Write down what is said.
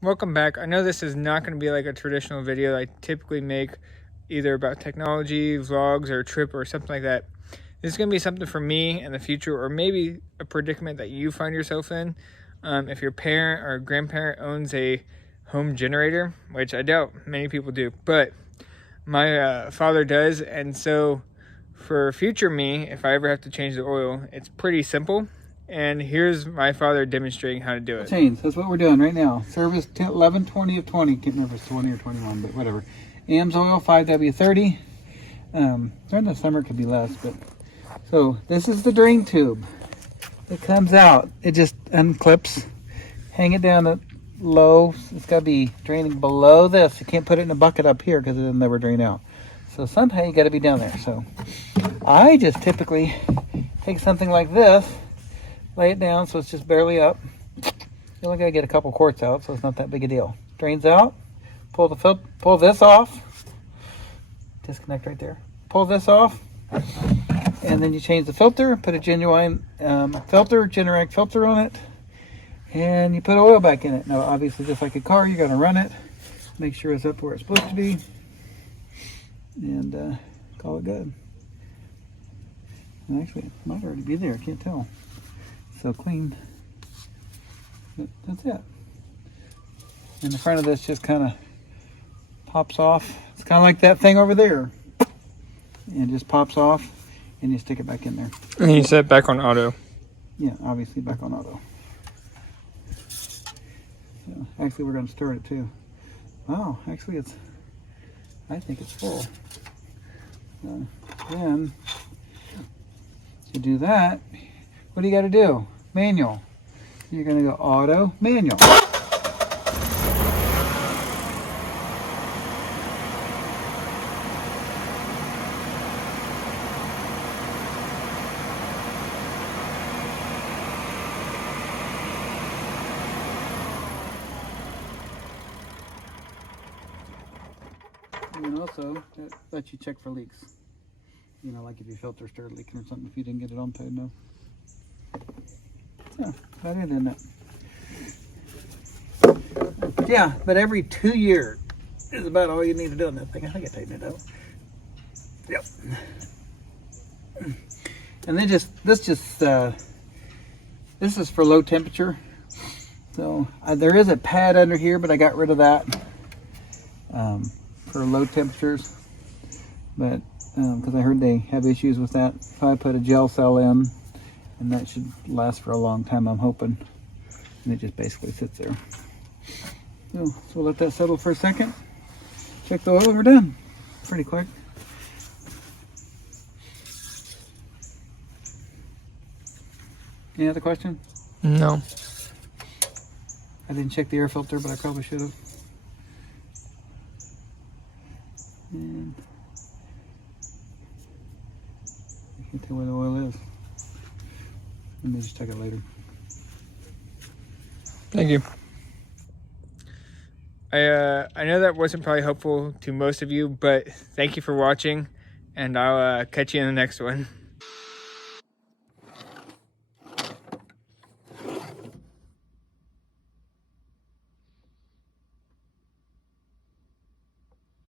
Welcome back. I know this is not going to be like a traditional video I typically make, either about technology, vlogs, or a trip or something like that. This is going to be something for me in the future, or maybe a predicament that you find yourself in. If your parent or grandparent owns a home generator, which I doubt many people do, but my father does, and so for future me, if I ever have to change the oil, it's pretty simple. And here's my father demonstrating how to do it. Change. That's what we're doing right now. Service 1120 of 20. Can't remember if it's 20 or 21, but whatever. AMSOIL 5W30. During the summer it could be less, but so this is the drain tube. It comes out. It just unclips. Hang it down at low. It's got to be draining below this. You can't put it in a bucket up here because it'll never drain out. So somehow you got to be down there. So I just typically take something like this, lay it down so it's just barely up. You only got to get a couple quarts out, so it's not that big a deal. Drains out. Pull this off. Disconnect right there. Pull this off, and then you change the filter. Put a genuine filter, Generac filter on it, and you put oil back in it. Now, obviously, just like a car, you're going to run it, make sure it's up where it's supposed to be, and call it good. And actually, it might already be there. I can't tell. So clean. That's it. And the front of this just kind of pops off. It's kind of like that thing over there. And it just pops off, and you stick it back in there. And you set it back on auto. Yeah, obviously back on auto. So actually, we're going to start it too. Wow, actually, I think it's full. Then to do that, what do you got to do? Manual. You're going to go auto, manual. And then also, that lets you check for leaks. You know, like if your filter started leaking or something, if you didn't get it on tight enough. So, about it, isn't it? Yeah, but every 2 years is about all you need to do on that thing. I think I tightened it up. Yep. And then this is for low temperature. So there is a pad under here, but I got rid of that for low temperatures. But because I heard they have issues with that, so I put a gel cell in, and that should last for a long time, I'm hoping. And it just basically sits there. So we'll let that settle for a second. Check the oil, and we're done. Pretty quick. Any other question? No. I didn't check the air filter, but I probably should have. And I can't tell where the oil is. Let me just check it later. Thank you. I know that wasn't probably helpful to most of you, but thank you for watching, and I'll catch you in the next one.